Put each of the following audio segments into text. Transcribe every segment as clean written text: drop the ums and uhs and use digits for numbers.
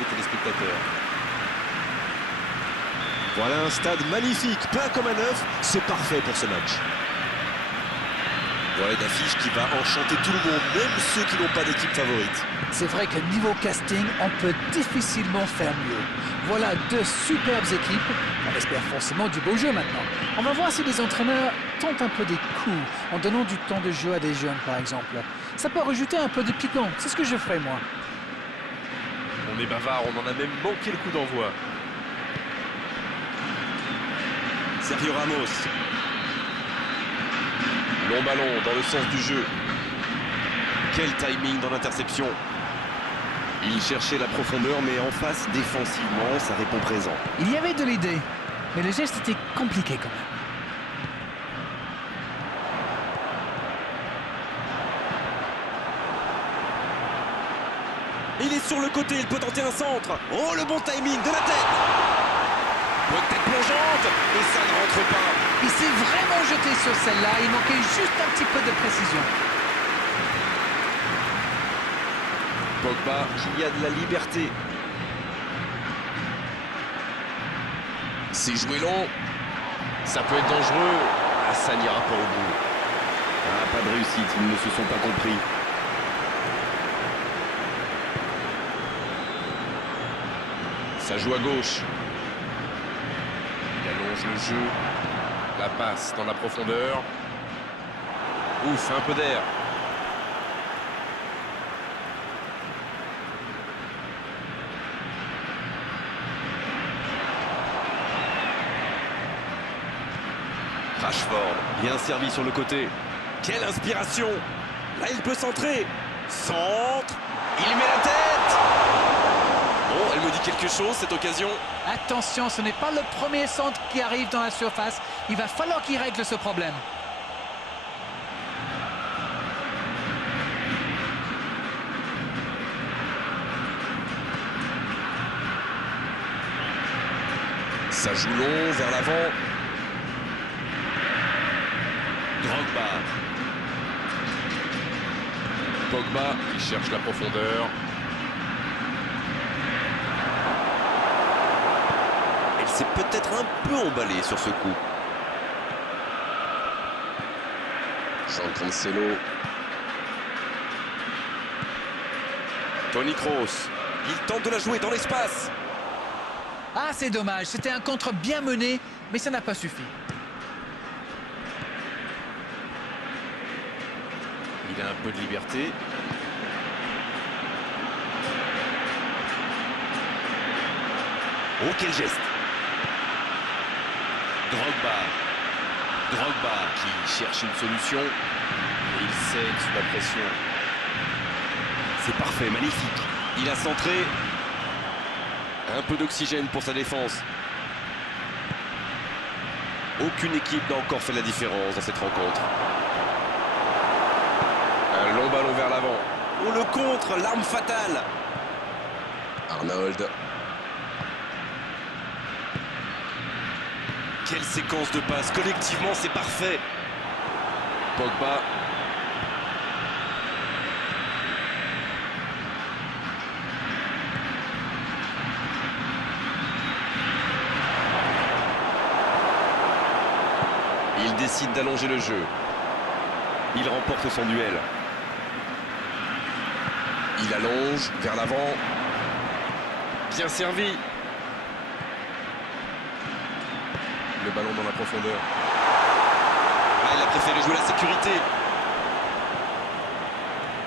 les téléspectateurs. Voilà un stade magnifique, plein comme un œuf, c'est parfait pour ce match. Voilà une affiche qui va enchanter tout le monde, même ceux qui n'ont pas d'équipe favorite. C'est vrai que niveau casting, on peut difficilement faire mieux. Voilà deux superbes équipes. On espère forcément du beau jeu maintenant. On va voir si les entraîneurs tentent un peu des coups en donnant du temps de jeu à des jeunes, par exemple. Ça peut rajouter un peu de piquant. C'est ce que je ferai, moi. On est bavard, on en a même manqué le coup d'envoi. Sergio Ramos. Long ballon dans le sens du jeu. Quel timing dans l'interception. Il cherchait la profondeur, mais en face, défensivement, ça répond présent. Il y avait de l'idée, mais le geste était compliqué quand même. Il est sur le côté, il peut tenter un centre. Oh, le bon timing de la tête. Peut-être plongeante, et ça ne rentre pas. Il s'est vraiment jeté sur celle-là, il manquait juste un petit peu de précision. Pogba qui a de la liberté. C'est joué long. Ça peut être dangereux. Ah, ça n'ira pas au bout. Ah, pas de réussite, ils ne se sont pas compris. Ça joue à gauche. Il allonge le jeu. La passe dans la profondeur. Ouf, un peu d'air. Rashford, bien servi sur le côté. Quelle inspiration! Là, il peut centrer. Centre. Il met la tête. Bon, elle me dit quelque chose, cette occasion. Attention, ce n'est pas le premier centre qui arrive dans la surface. Il va falloir qu'il règle ce problème. Ça joue long, vers l'avant. Drogba. Pogba qui cherche la profondeur. Elle s'est peut-être un peu emballée sur ce coup. Jean Cancelo. Toni Kroos. Il tente de la jouer dans l'espace. Ah, c'est dommage, c'était un contre bien mené, mais ça n'a pas suffi. Il a un peu de liberté. Oh, quel geste. Drogba. Drogba Qui cherche une solution. Et il cède sous la pression. C'est parfait, magnifique. Il a centré. Un peu d'oxygène pour sa défense. Aucune équipe n'a encore fait la différence dans cette rencontre. Un long ballon vers l'avant. Oh, le contre, l'arme fatale. Arnold. Quelle séquence de passes. Collectivement, c'est parfait. Pogba. Il décide d'allonger le jeu. Il remporte son duel. Il allonge vers l'avant. Bien servi. Le ballon dans la profondeur. Ah, il a préféré jouer la sécurité.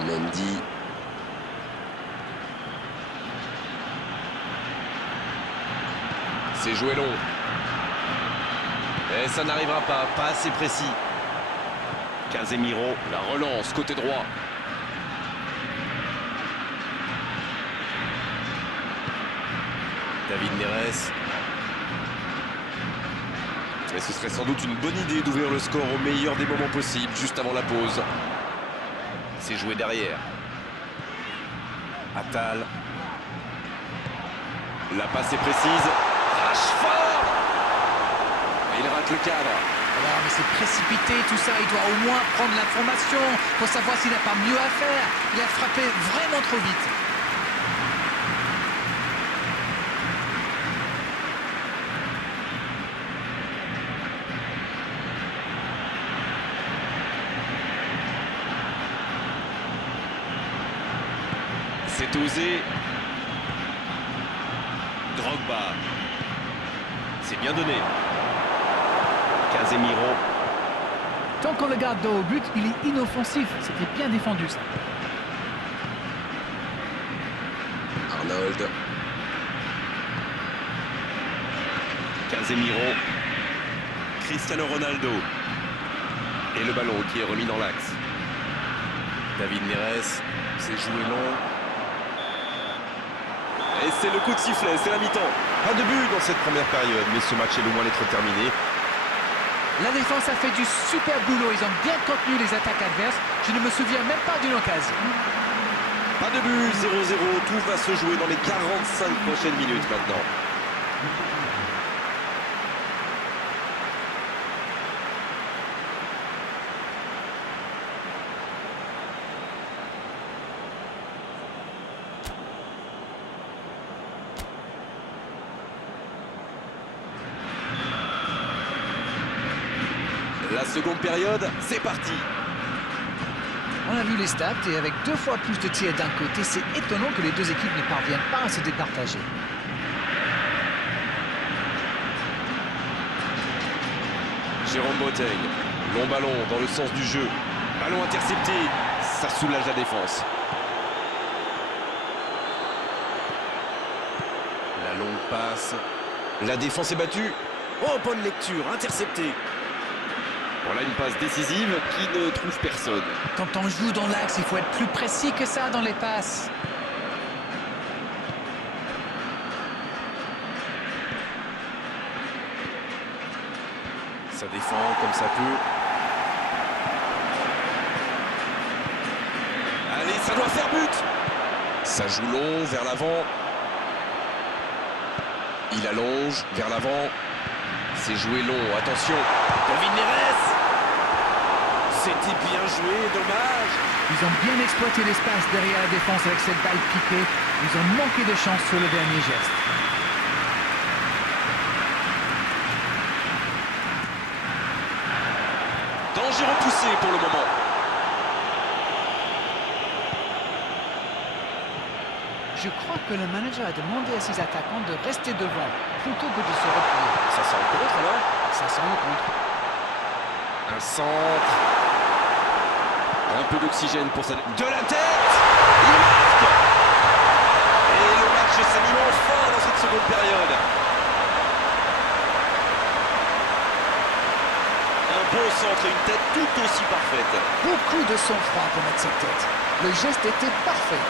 Mendy. C'est joué long. Et ça n'arrivera pas assez précis. Casemiro, La relance côté droit. David Neres. Et ce serait sans doute une bonne idée d'ouvrir le score au meilleur des moments possibles, juste avant la pause. C'est joué derrière. Attal. La passe est précise. Rashford. Et il rate le cadre. Alors, mais c'est précipité tout ça, il doit au moins prendre l'information pour savoir s'il n'a pas mieux à faire. Il a frappé vraiment trop vite. osé. Drogba. C'est bien donné. Casemiro. Tant qu'on le garde dos au but, il est inoffensif. C'était bien défendu, ça. Arnold. Casemiro. Cristiano Ronaldo. Et le ballon qui est remis dans l'axe. David Neres. C'est joué long. Et c'est le coup de sifflet, c'est la mi-temps. Pas de but dans cette première période, mais ce match est loin d'être terminé. La défense a fait du super boulot. Ils ont bien contenu les attaques adverses. Je ne me souviens même pas d'une occasion. Pas de but, 0-0. Tout va se jouer dans les 45 prochaines minutes maintenant. La seconde période, c'est parti. On a vu les stats et avec 2 fois plus de tirs d'un côté, c'est étonnant que les deux équipes ne parviennent pas à se départager. Jérôme Boateng, long ballon dans le sens du jeu. Ballon intercepté, ça soulage la défense. La longue passe. La défense est battue. Oh, bonne lecture, intercepté. Voilà une passe décisive qui ne trouve personne. Quand on joue dans l'axe, il faut être plus précis que ça dans les passes. Ça défend comme ça peut. Allez, ça doit faire but. Ça joue long vers l'avant. Il allonge vers l'avant. C'est joué long, attention. David Neres. C'était bien joué, dommage. Ils ont bien exploité l'espace derrière la défense avec cette balle piquée. Ils ont manqué de chance sur le dernier geste. Danger repoussé pour le moment. Je crois que le manager a demandé à ses attaquants de rester devant plutôt que de se replier. Ça sent le contre alors. Ça sent le contre. Un centre. Un peu d'oxygène pour sa... De la tête. Il marque. Et le match s'anime enfin dans cette seconde période. Un beau centre et une tête tout aussi parfaite. Beaucoup de sang-froid pour mettre cette tête. Le geste était parfait.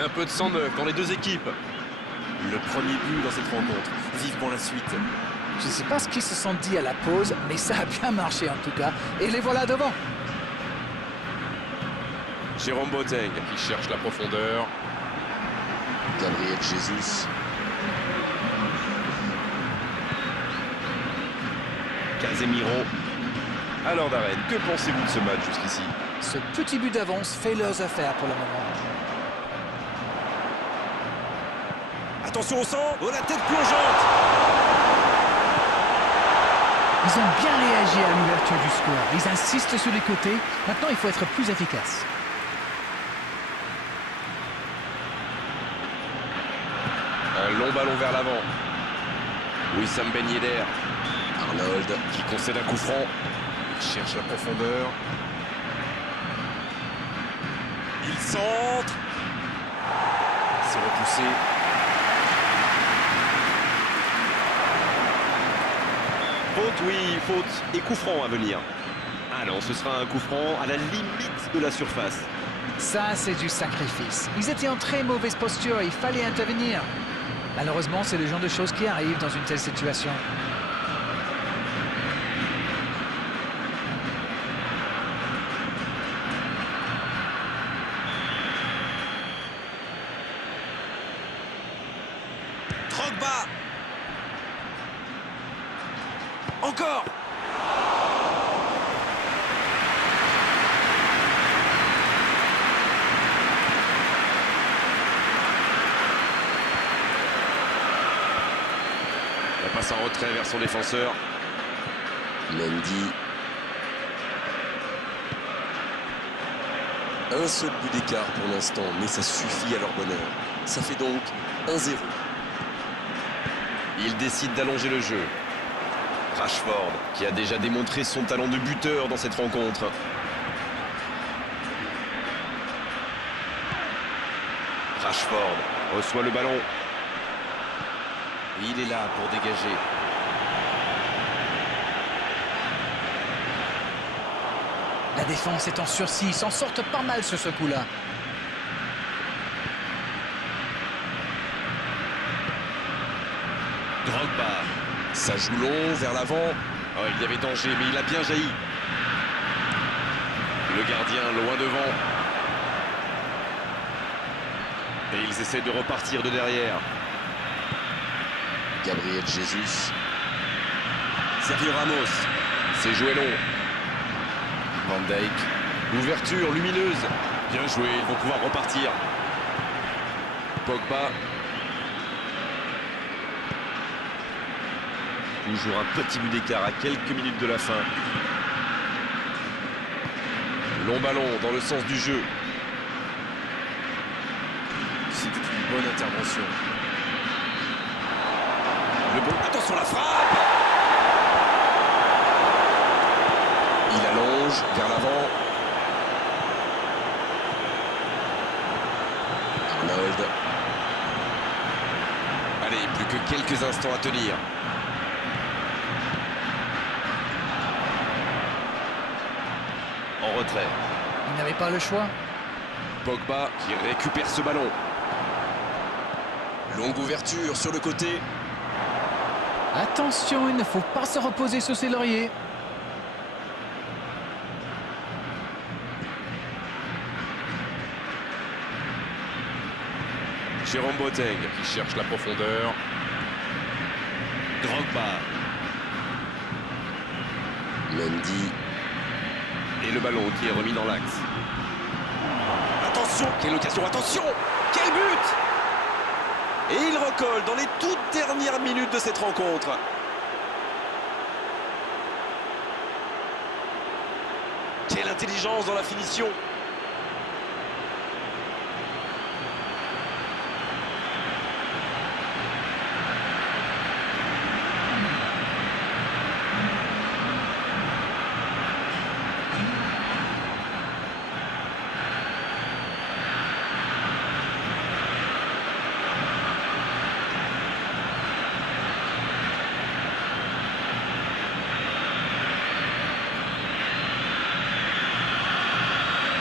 Un peu de sang neuf dans les deux équipes. Le premier but dans cette rencontre. Vivement la suite. Je ne sais pas ce qu'ils se sont dit à la pause, mais ça a bien marché en tout cas. Et les voilà devant. Jérôme Boateng. Qui cherche la profondeur. Gabriel Jesus. Casemiro. Alors Darren, que pensez-vous de ce match jusqu'ici? Ce petit but d'avance fait leurs affaires pour le moment. Attention au sang. Oh, la tête plongeante. Ils ont bien réagi à l'ouverture du score. Ils insistent sur les côtés. Maintenant, il faut être plus efficace. Un long ballon vers l'avant. Wissam Ben Yedder. Arnold qui concède un coup franc. Il cherche la profondeur. Il centre. C'est repoussé. Faute, oui, faute. Et coup franc à venir. Ah non, ce sera un coup franc à la limite de la surface. Ça, c'est du sacrifice. Ils étaient en très mauvaise posture, il fallait intervenir. Malheureusement, c'est le genre de choses qui arrivent dans une telle situation. Drogba. Encore. La passe en retrait vers son défenseur. Mendy. Un seul but d'écart pour l'instant, mais ça suffit à leur bonheur. Ça fait donc 1-0. Il décide d'allonger le jeu. Rashford, qui a déjà démontré son talent de buteur dans cette rencontre. Rashford reçoit le ballon. Il est là pour dégager. La défense est en sursis, ils s'en sortent pas mal sur ce coup-là. Drogba. Ça joue long, vers l'avant. Oh, il y avait danger, mais il a bien jailli. Le gardien loin devant. Et ils essaient de repartir de derrière. Gabriel Jesus. Sergio Ramos. C'est joué long. Van Dijk. L'ouverture lumineuse. Bien joué, ils vont pouvoir repartir. Pogba. Toujours un petit but d'écart à quelques minutes de la fin. Long ballon dans le sens du jeu. C'était une bonne intervention. Le bon. Attention la frappe. Il allonge, vers l'avant. Arnold. Allez, plus que quelques instants à tenir. En retrait. Ils n'avaient pas le choix. Pogba qui récupère ce ballon. Longue ouverture sur le côté. Attention, il ne faut pas se reposer sur ses lauriers. Jérôme Boateng qui cherche la profondeur. Drogba. Mendy. Et le ballon qui est remis dans l'axe. Attention, quelle occasion, attention. Quel but. Et il recolle dans les toutes dernières minutes de cette rencontre. Quelle intelligence dans la finition.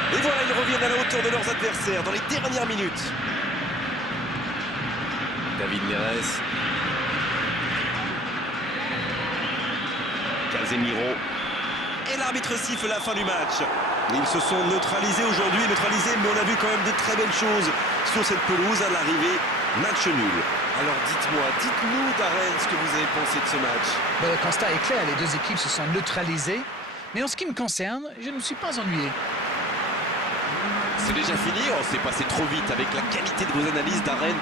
Et voilà, ils reviennent à la hauteur de leurs adversaires dans les dernières minutes. David Neres. Casemiro. Et l'arbitre siffle la fin du match. Ils se sont neutralisés aujourd'hui, mais on a vu quand même de très belles choses sur cette pelouse à l'arrivée. Match nul. Alors dites-nous Darren ce que vous avez pensé de ce match. Ben, le constat est clair, les deux équipes se sont neutralisées. Mais en ce qui me concerne, je ne me suis pas ennuyé. C'est déjà fini, on s'est passé trop vite avec la qualité de vos analyses Darren.